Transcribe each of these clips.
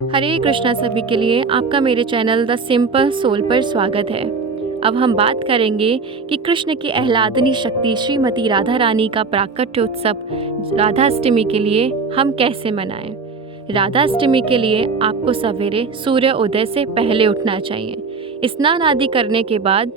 हरे कृष्णा सभी के लिए आपका मेरे चैनल द सिंपल सोल पर स्वागत है। अब हम बात करेंगे कि कृष्ण की आह्लादनी शक्ति श्रीमती राधा रानी का प्राकट्योत्सव राधाष्टमी के लिए हम कैसे मनाएं। राधाष्टमी के लिए आपको सवेरे सूर्य उदय से पहले उठना चाहिए। स्नान आदि करने के बाद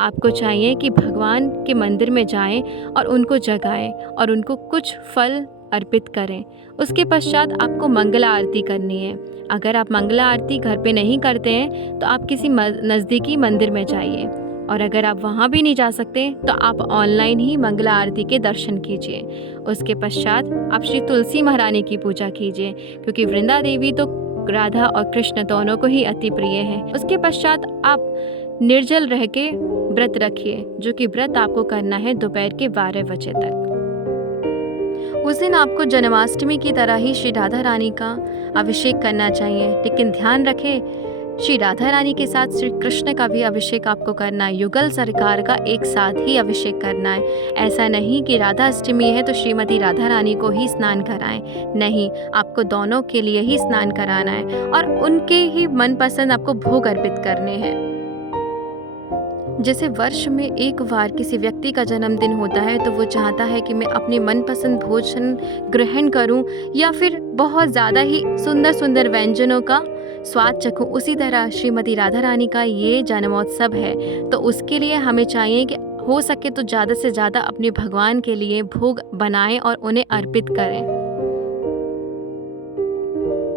आपको चाहिए कि भगवान के मंदिर में जाएं और उनको जगाएं और उनको कुछ फल अर्पित करें। उसके पश्चात आपको मंगला आरती करनी है। अगर आप मंगला आरती घर पे नहीं करते हैं तो आप किसी नज़दीकी मंदिर में जाइए, और अगर आप वहाँ भी नहीं जा सकते तो आप ऑनलाइन ही मंगला आरती के दर्शन कीजिए। उसके पश्चात आप श्री तुलसी महारानी की पूजा कीजिए, क्योंकि वृंदा देवी तो राधा और कृष्ण दोनों को ही अति प्रिय है। उसके पश्चात आप निर्जल रह के व्रत रखिए, जो कि व्रत आपको करना है दोपहर के 12 बजे तक। उस दिन आपको जन्माष्टमी की तरह ही श्री राधा रानी का अभिषेक करना चाहिए, लेकिन ध्यान रखें श्री राधा रानी के साथ श्री कृष्ण का भी अभिषेक आपको करना है। युगल सरकार का एक साथ ही अभिषेक करना है। ऐसा नहीं कि राधा अष्टमी है तो श्रीमती राधा रानी को ही स्नान कराएं, नहीं, आपको दोनों के लिए ही स्नान कराना है और उनके ही मनपसंद आपको भोग अर्पित करने हैं। जैसे वर्ष में एक बार किसी व्यक्ति का जन्मदिन होता है तो वो चाहता है कि मैं अपने मनपसंद भोजन ग्रहण करूं या फिर बहुत ज़्यादा ही सुंदर सुंदर व्यंजनों का स्वाद चखूं। उसी तरह श्रीमती राधा रानी का ये जन्मोत्सव है, तो उसके लिए हमें चाहिए कि हो सके तो ज़्यादा से ज़्यादा अपने भगवान के लिए भोग बनाएं और उन्हें अर्पित करें।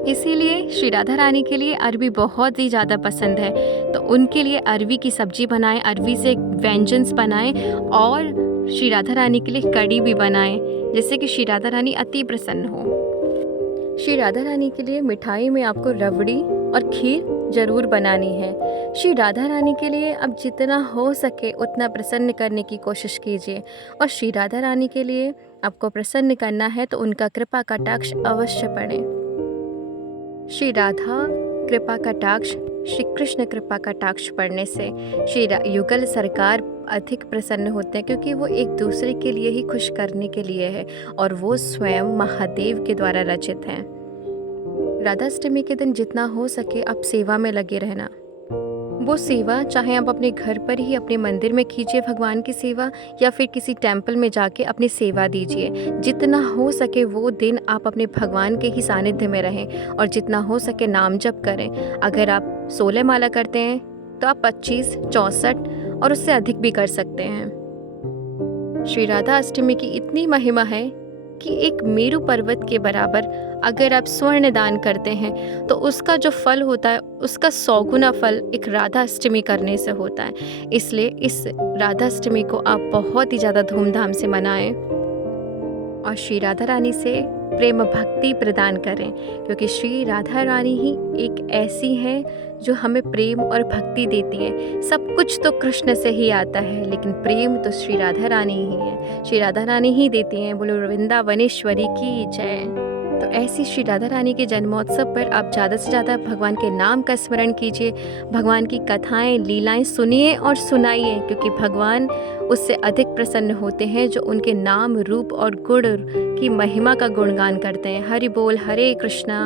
इसीलिए श्री राधा रानी के लिए अरबी बहुत ही ज़्यादा पसंद है, तो उनके लिए अरबी की सब्जी बनाएं, अरबी से व्यंजन्स बनाएं और श्री राधा रानी के लिए कड़ी भी बनाएं, जिससे कि श्री राधा रानी अति प्रसन्न हो। श्री राधा रानी के लिए मिठाई में आपको रबड़ी और खीर ज़रूर बनानी है। श्री राधा रानी के लिए अब जितना हो सके उतना प्रसन्न करने की कोशिश कीजिए, और श्री राधा रानी के लिए आपको प्रसन्न करना है तो उनका कृपा कटाक्ष अवश्य पढ़ें। श्री राधा कृपा कटाक्ष, श्री कृष्ण कृपा कटाक्ष पढ़ने से श्री युगल सरकार अधिक प्रसन्न होते हैं, क्योंकि वो एक दूसरे के लिए ही खुश करने के लिए है और वो स्वयं महादेव के द्वारा रचित हैं। राधाष्टमी के दिन जितना हो सके आप सेवा में लगे रहना। वो सेवा चाहे आप अपने घर पर ही अपने मंदिर में कीजिए भगवान की सेवा, या फिर किसी टेम्पल में जाके अपनी सेवा दीजिए। जितना हो सके वो दिन आप अपने भगवान के ही सानिध्य में रहें और जितना हो सके नाम जप करें। अगर आप 16 माला करते हैं तो आप 25, 64 और उससे अधिक भी कर सकते हैं। श्री राधा अष्टमी की इतनी महिमा है कि एक मेरू पर्वत के बराबर अगर आप स्वर्ण दान करते हैं तो उसका जो फल होता है उसका 100 गुना फल एक राधा अष्टमी करने से होता है। इसलिए इस राधा अष्टमी को आप बहुत ही ज़्यादा धूमधाम से मनाएं और श्री राधा रानी से प्रेम भक्ति प्रदान करें, क्योंकि श्री राधा रानी ही एक ऐसी है जो हमें प्रेम और भक्ति देती है। सब कुछ तो कृष्ण से ही आता है, लेकिन प्रेम तो श्री राधा रानी ही है, श्री राधा रानी ही देती हैं। बोलो वृंदावनेश्वरी की जय। तो ऐसी श्री राधा रानी के जन्मोत्सव पर आप ज़्यादा से ज़्यादा भगवान के नाम का स्मरण कीजिए, भगवान की कथाएं लीलाएं सुनिए और सुनाइए, क्योंकि भगवान उससे अधिक प्रसन्न होते हैं जो उनके नाम रूप और गुण की महिमा का गुणगान करते हैं। हरि बोल, हरे कृष्णा।